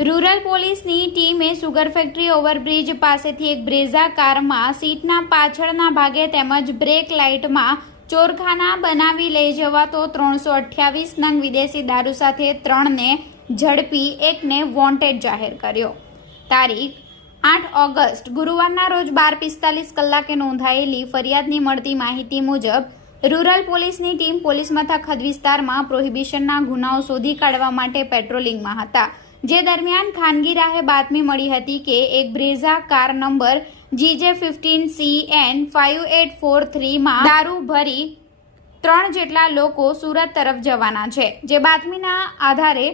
Rural પોલીસની ટીમે sugar factory overbridge પાસેથી એક બ્રેઝા કારમાં સીટના પાછળના ભાગે તેમજ બ્રેક લાઇટમાં ચોરખાના બનાવી લઈ જવાતો 328 નંગ વિદેશી દારૂ સાથે 3ને ઝડપી એકને વોન્ટેડ જાહેર કર્યો। તારીખ 8 ઓગસ્ટ ગુરુવારના રોજ 12:45 કલાકે નોંધાયેલી ફરિયાદની મળતી માહિતી મુજબ રૂરલ પોલીસની ટીમ પોલીસ મથક હદ વિસ્તારમાં પ્રોહિબિશનના ગુનાઓ શોધી કાઢવા માટે પેટ્રોલિંગમાં હતા। જે દરમિયાન ખાનગી રાહે બાતમી મળી હતી કે એક બ્રેઝા કાર નંબર GJ15CN5843 માં દારૂ ભરી 3 જેટલા લોકો સુરત તરફ જવાના છે। જે બાતમીના આધારે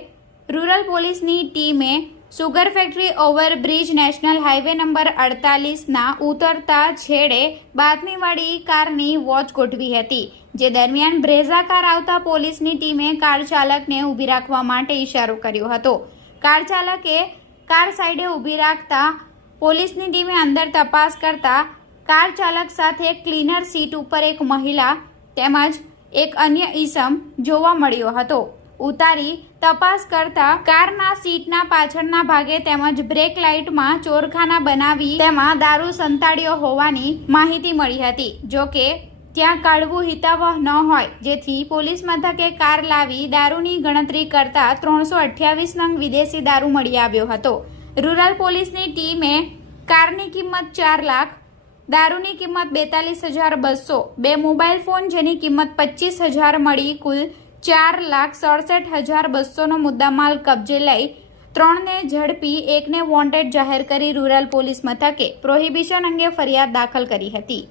રૂરલ પોલીસની ટીમે sugar factory overbridge national highway number 48ના ઉતરતા છેડે બાતમીવાળી કારની વોચ ગોઠવી હતી। જે દરમિયાન બ્રેઝા કાર આવતા પોલીસની ટીમે કાર ચાલકને ઊભી રાખવા માટે ઇશારો કર્યો હતો। કાર ચાલકે કાર સાઈડે ઊભી રાખતા પોલીસની ટીમે અંદર તપાસ કરતા કાર ચાલક સાથે ક્લીનર સીટ ઉપર એક મહિલા તેમજ એક અન્ય ઈસમ જોવા મળ્યો હતો। ઉતારી તપાસ કરતા કારના સીટના પાછળના ભાગે તેમજ બ્રેક લાઇટમાં ચોરખાના બનાવી તેમાં દારૂ સંતાડ્યો હોવાની માહિતી મળી હતી। જો કે ત્યાં કાઢવું હિતાવહ ન હોય, જેથી પોલીસ મથકે કાર લાવી દારૂની ગણતરી કરતા 328 નંગ વિદેશી દારૂ મળી આવ્યો હતો। રૂરલ પોલીસની ટીમે કારની કિંમત 4 લાખ, દારૂની કિંમત 42,200, 2 મોબાઈલ ફોન જેની કિંમત 25,000 મળી કુલ 4,67,200નો મુદ્દામાલ કબજે લઈ 3ને ઝડપી એકને વોન્ટેડ જાહેર કરી રૂરલ પોલીસ મથકે પ્રોહિબિશન અંગે ફરિયાદ દાખલ કરી હતી।